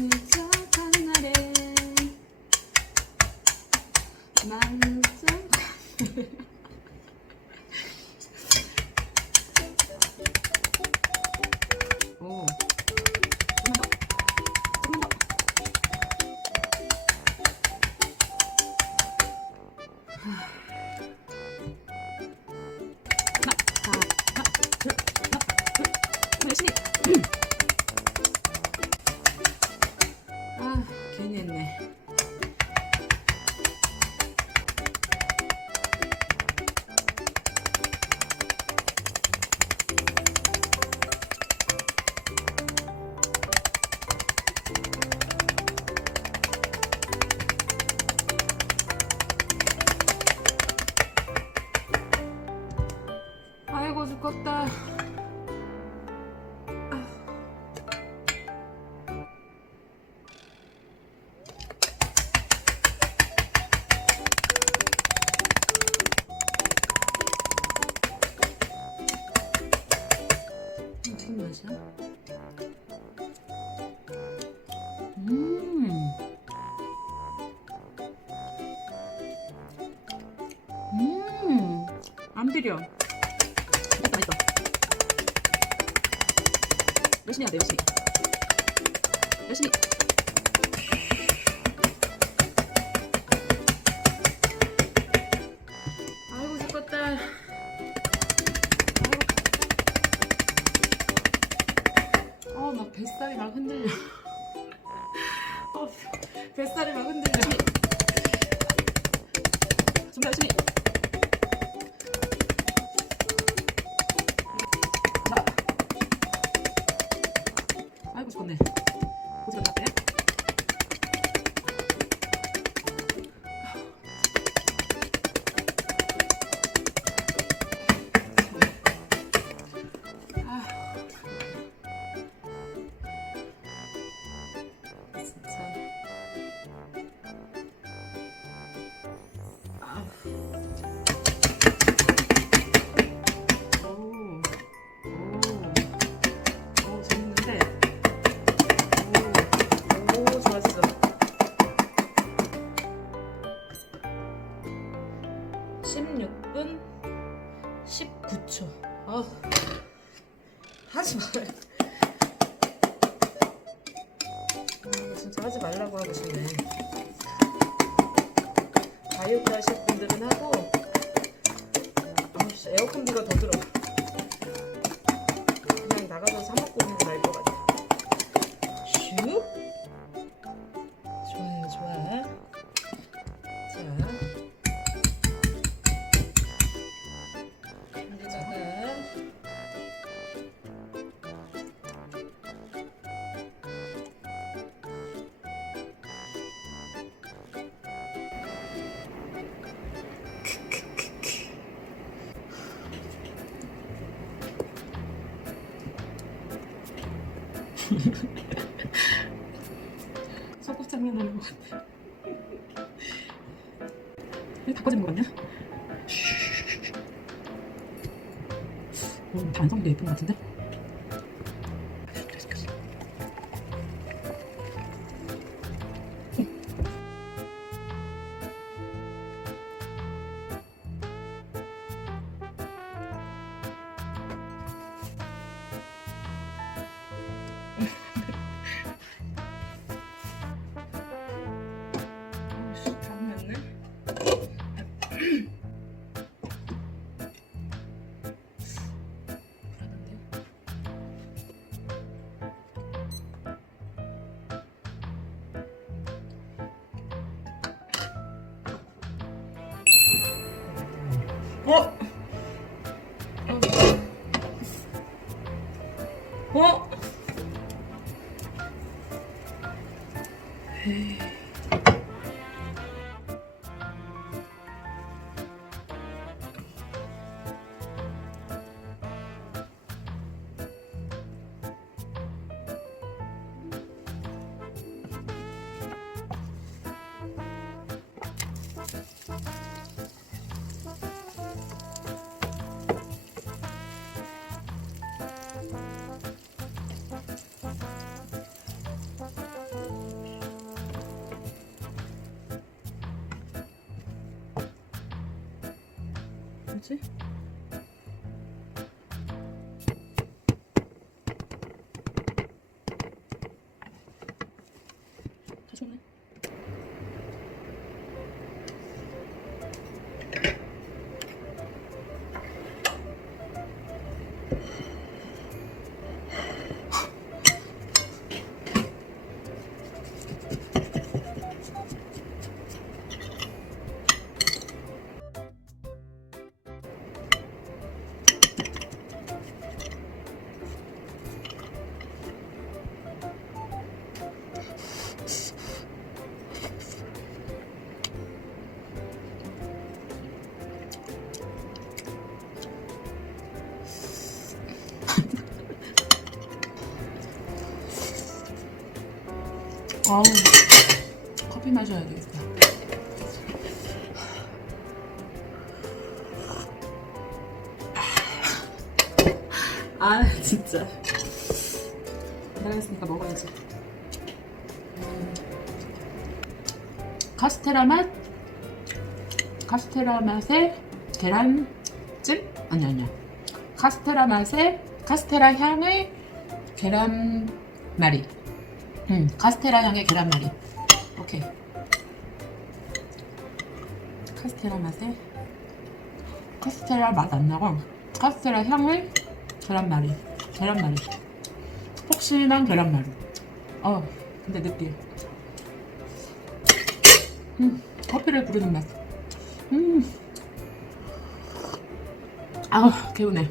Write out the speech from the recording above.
만족한 날에 만족 오, 열심히. 아, 괜히 했네. 아이고 죽겠다. 무슨 맛이야? 안 비려. 맛있어. 열심히 해야 돼, 열심히. 열심히. 아이고 죽겠다. 막 뱃살이 막 흔들려. 뱃살이 막 흔들려. 좀 더 열심히. 자. 아이고 죽겠네. 고지가 났대. 좋았어. 16분 19초. 하지 말. 진짜 하지 말라고 하고 싶네. 다이어트 하실 분들은 하고, 에어컨비가 더 들어. 그냥 나가서 사 먹고 오는 게 나을 것 같아. 슉. 좋아요, 좋아. 자, 여기다가 소꿉장난 하는 것 같아. 이거 다 꺼지는 거 같냐? 다 완성도 예쁜 것 같은데? 에이. 넣지? 다 좋네. 아우, 커피 마셔야 되겠다. 아, 진짜. 기다렸으니까 먹어야지. 카스테라 맛? 카스테라 맛의 계란찜? 아니야. 카스테라 맛의, 카스테라 향의 계란말이. 카스테라 향의 계란말이. 오케이. 카스테라 맛에 카스테라 맛 안 나고 카스테라 향의 계란말이. 폭신한 계란말이. 근데 느끼해. 커피를 부르는 맛. 아우, 개운해.